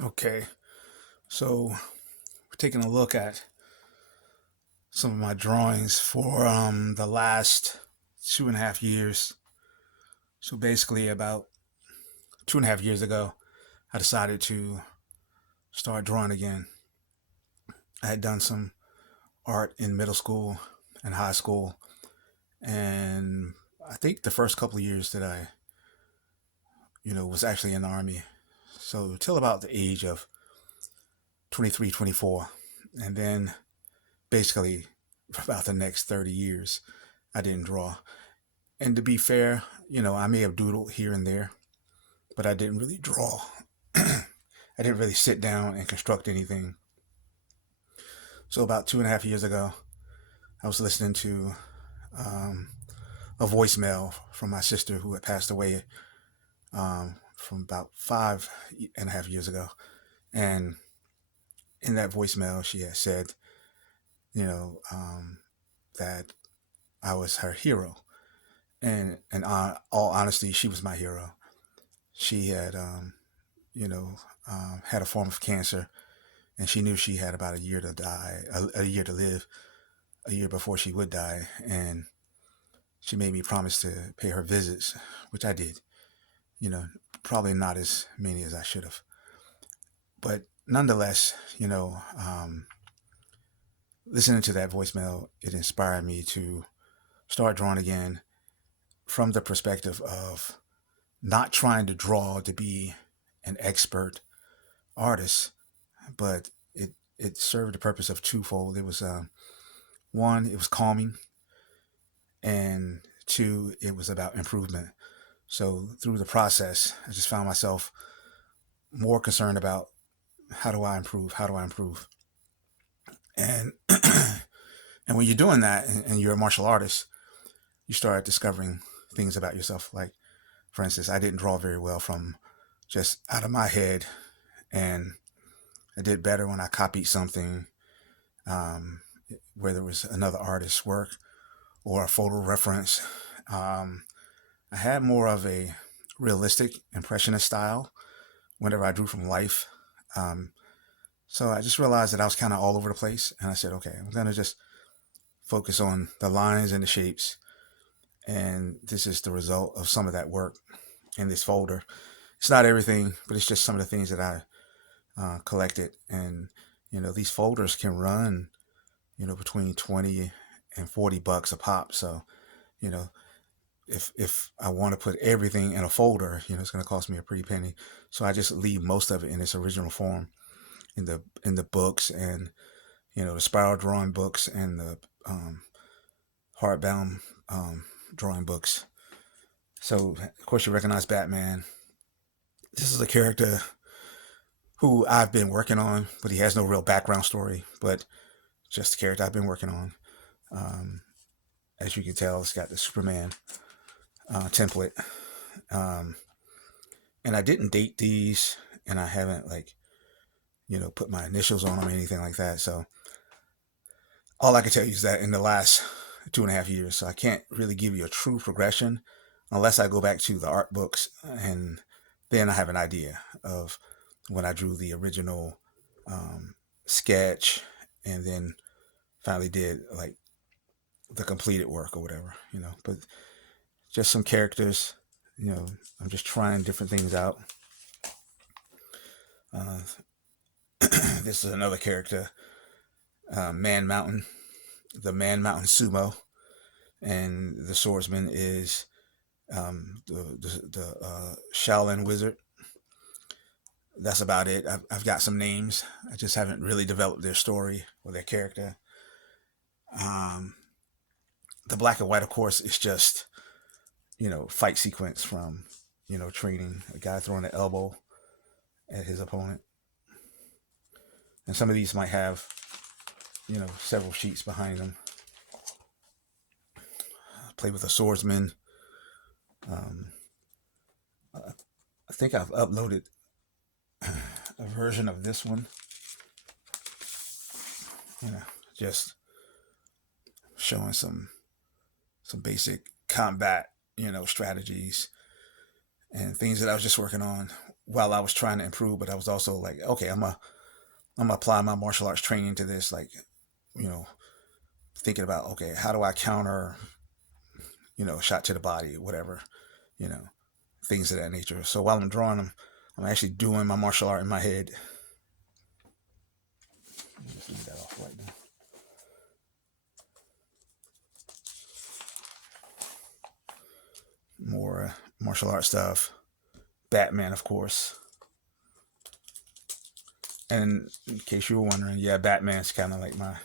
Okay, so we're taking a look at some of my drawings for the last 2.5 years. So basically, about 2.5 years ago, I decided to start drawing again. I had done some art in middle school and high school, and I think the first couple of years that I, was actually in the army. So till about the age of 23, 24, and then basically for about the next 30 years, I didn't draw. And to be fair, I may have doodled here and there, but I didn't really draw. I didn't really sit down and construct anything. So about 2.5 years ago, I was listening to um, a voicemail from my sister who had passed away from about 5.5 years ago. And in that voicemail, she had said, you know, um, that I was her hero. And in all honesty, she was my hero. She had, had a form of cancer, and she knew she had about a year to die, a year to live, a year before she would die. And she made me promise to pay her visits, which I did. You know, probably not as many as I should have, but nonetheless, listening to that voicemail, it inspired me to start drawing again from the perspective of not trying to draw to be an expert artist, but it served the purpose of twofold. It was one, it was calming, and two, it was about improvement. So through the process, I just found myself more concerned about how do I improve? How do I improve? And and when you're doing that, and you're a martial artist, you start discovering things about yourself. Like, for instance, I didn't draw very well from just out of my head, and I did better when I copied something, um, whether it was another artist's work or a photo reference. Um, I had more of a realistic impressionist style whenever I drew from life. Um, so I just realized that I was kind of all over the place, and I said, okay, I'm gonna just focus on the lines and the shapes, and this is the result of some of that work in this folder. It's not everything, but it's just some of the things that I collected, and these folders can run between 20 and $40 a pop. So you know if I want to put everything in a folder, it's going to cost me a pretty penny. So I just leave most of it in its original form in the books, and the spiral drawing books, and the hardbound drawing books. So of course you recognize Batman. This is a character who I've been working on, but he has no real background story, but just the character I've been working on. Um, as you can tell, it's got the Superman template. Um, and I didn't date these, and I haven't put my initials on them or anything like that. So all I can tell you is that in the last 2.5 years, so I can't really give you a true progression unless I go back to the art books, and then I have an idea of when I drew the original sketch, and then finally did like the completed work or whatever. But just some characters. I'm just trying different things out. Uh, this is another character, Man Mountain, the Man Mountain Sumo, and the swordsman is the Shaolin Wizard. That's about it. I've got some names. I just haven't really developed their story or their character. Um, the black and white, of course, is just fight sequence from training. A guy throwing an elbow at his opponent, and some of these might have several sheets behind them. Play with a swordsman. Um, I think I've uploaded a version of this one. You know, just showing some basic combat strategies and things that I was just working on while I was trying to improve, but I was also like, okay, I'm gonna apply my martial arts training to this, like, you know, thinking about, okay, how do I counter, shot to the body, whatever, you know, things of that nature. So while I'm drawing them, I'm actually doing my martial art in my head. Just leave that off right now. More martial art stuff. Batman, of course. And in case you were wondering, yeah, Batman's kind of like my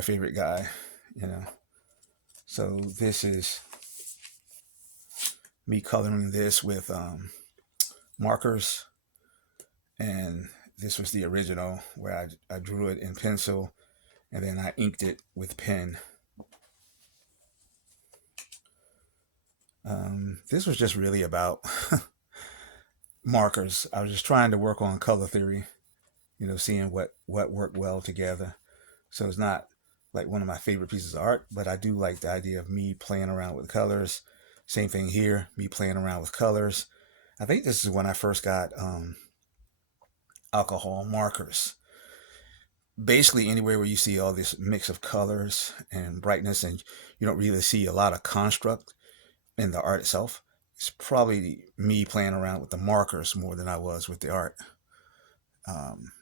favorite guy, you know. So this is me coloring this with markers, and this was the original where I drew it in pencil and then I inked it with pen. This was just really about markers. I was just trying to work on color theory, seeing what worked well together. So it's not like one of my favorite pieces of art, but I do like the idea of me playing around with colors. Same thing here, me playing around with colors. I think this is when I first got alcohol markers. Basically, anywhere where you see all this mix of colors and brightness, and you don't really see a lot of construct in the art itself, it's probably me playing around with the markers more than I was with the art. Um,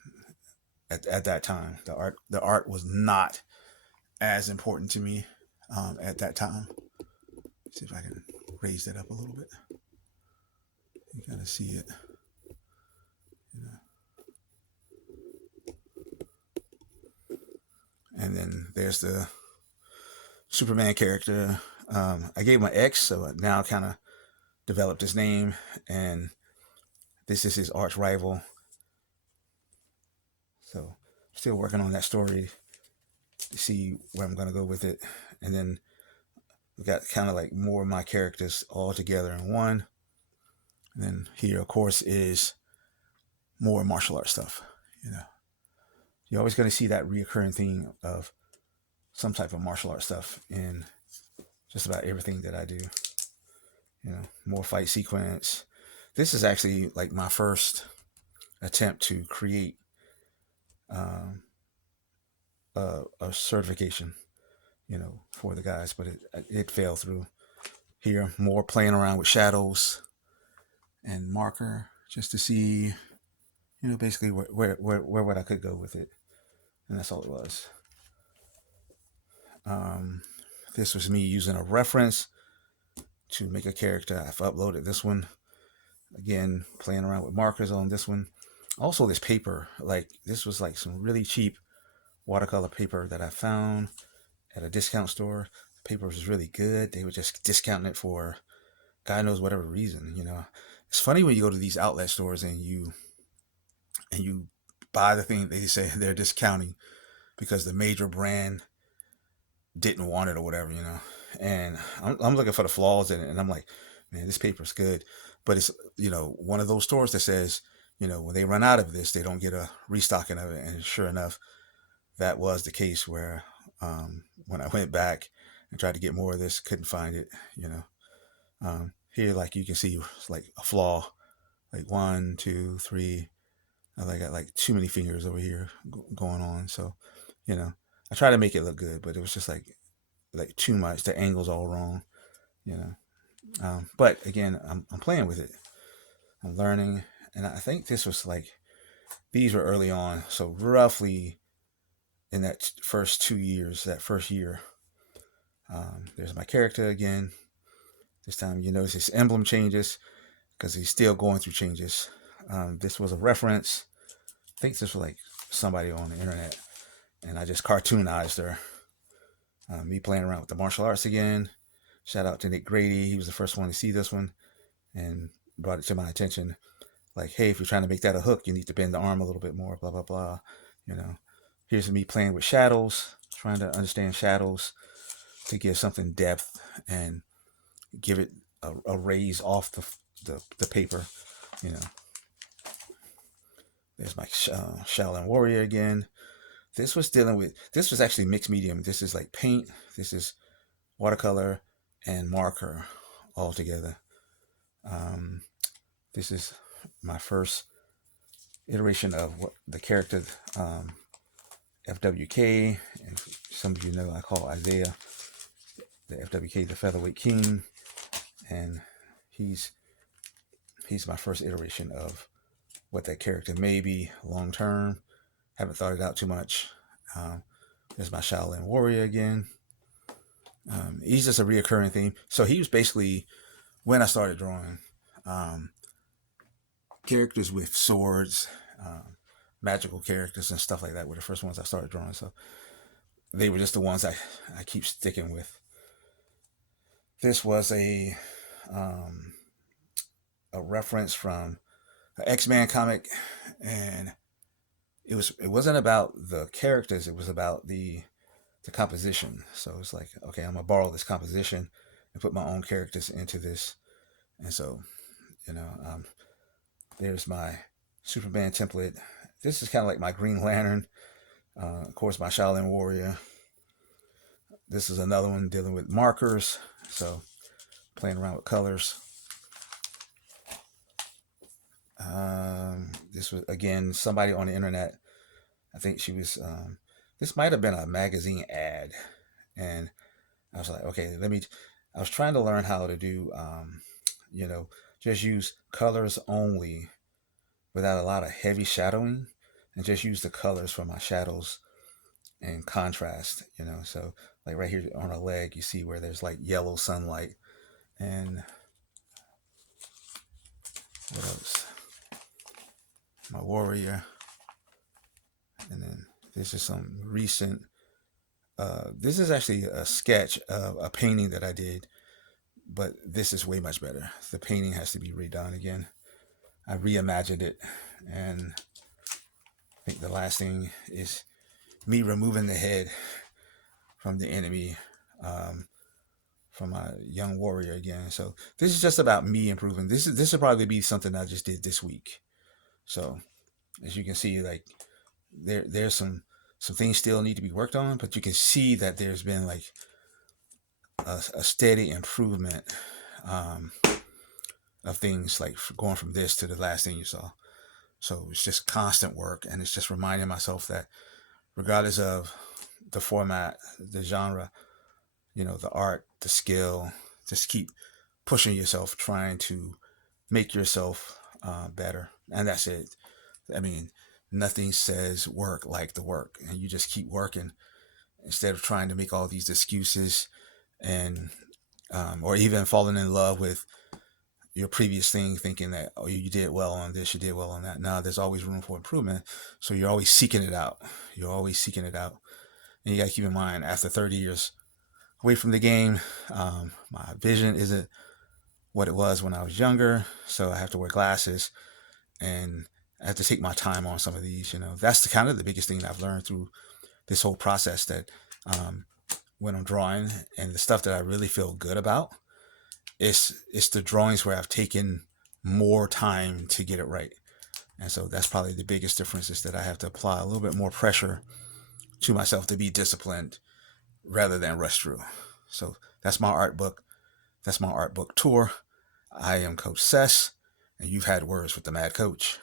at that time, the art was not as important to me at that time. Let's see if I can raise that up a little bit. You kind of see it. You know. And then there's the Superman character. I gave him an X, so I now kind of developed his name, and this is his arch rival. So still working on that story to see where I'm gonna go with it. And then we got kind of like more of my characters all together in one. And then here, of course, is more martial arts stuff. You know, you're always gonna see that reoccurring theme of some type of martial arts stuff in just about everything that I do. More fight sequence. This is actually like my first attempt to create um, a certification, for the guys, but it fell through. Here, more playing around with shadows and marker just to see, basically where what I could go with it, and that's all it was. Um, this was me using a reference to make a character. I've uploaded this one again, playing around with markers on this one. Also, this paper, like this was like some really cheap watercolor paper that I found at a discount store. The paper was really good. They were just discounting it for God knows whatever reason. It's funny when you go to these outlet stores and you buy the thing they say they're discounting because the major brand didn't want it or whatever. And I'm looking for the flaws in it, and I'm like, man, this paper's good, but it's one of those stores that says, when they run out of this, they don't get a restocking of it. And sure enough, that was the case where when I went back and tried to get more of this, couldn't find it. Here, like you can see, it's like a flaw, like 1, 2, 3. I got like too many fingers over here going on. So, I try to make it look good, but it was just like too much. The angle's all wrong. You know. But again, I'm playing with it. I'm learning, and I think this was like these were early on. So roughly in that first 2 years, that first year, there's my character again. This time you notice his emblem changes because he's still going through changes. This was a reference. I think this was like somebody on the internet, and I just cartoonized her. Me playing around with the martial arts again. Shout out to Nick Grady. He was the first one to see this one and brought it to my attention. Like, hey, if you're trying to make that a hook, you need to bend the arm a little bit more, blah, blah, blah. Here's me playing with shadows, trying to understand shadows to give something depth and give it a raise off the paper. There's my Shaolin Warrior again. This was actually mixed medium. This is like paint. This is watercolor and marker all together. This is my first iteration of what the character FWK, and some of you know I call Isaiah the FWK, the Featherweight King, and he's my first iteration of what that character may be long term. Haven't thought it out too much. There's my Shaolin Warrior again. He's just a reoccurring theme. So he was basically, when I started drawing, characters with swords, magical characters and stuff like that were the first ones I started drawing. So they were just the ones I keep sticking with. This was a reference from an X-Men comic, and it wasn't about the characters, it was about the composition. So it's like, okay, I'm gonna borrow this composition and put my own characters into this. And so, you know, there's my Superman template. This is kind of like my Green Lantern. Of course, my Shaolin Warrior. This is another one dealing with markers. So playing around with colors. This was, again, somebody on the internet. I think she was, this might have been a magazine ad. And I was like, okay, I was trying to learn how to do, just use colors only without a lot of heavy shadowing, and just use the colors for my shadows and contrast, So like right here on a leg, you see where there's like yellow sunlight. And what else? My warrior. And then this is some recent, this is actually a sketch of a painting that I did, but this is way much better. The painting has to be redone again. I reimagined it, and I think the last thing is me removing the head from the enemy, from my young warrior again. So this is just about me improving. This will probably be something I just did this week. So as you can see, like there's some things still need to be worked on, but you can see that there's been like a steady improvement of things, like going from this to the last thing you saw. So it's just constant work, and it's just reminding myself that regardless of the format, the genre, the art, the skill, just keep pushing yourself, trying to make yourself better. And that's it. I mean, nothing says work like the work, and you just keep working instead of trying to make all these excuses, and or even falling in love with your previous thing, thinking that, oh, you did well on this, you did well on that. No, there's always room for improvement. So you're always seeking it out. And you got to keep in mind, after 30 years away from the game, my vision isn't what it was when I was younger. So I have to wear glasses, and I have to take my time on some of these. That's kind of the biggest thing that I've learned through this whole process, that when I'm drawing and the stuff that I really feel good about, it's the drawings where I've taken more time to get it right. And so that's probably the biggest difference, is that I have to apply a little bit more pressure to myself to be disciplined rather than rush through. So that's my art book. That's my art book tour. I am Coach Sess, and you've had words with the Mad Coach.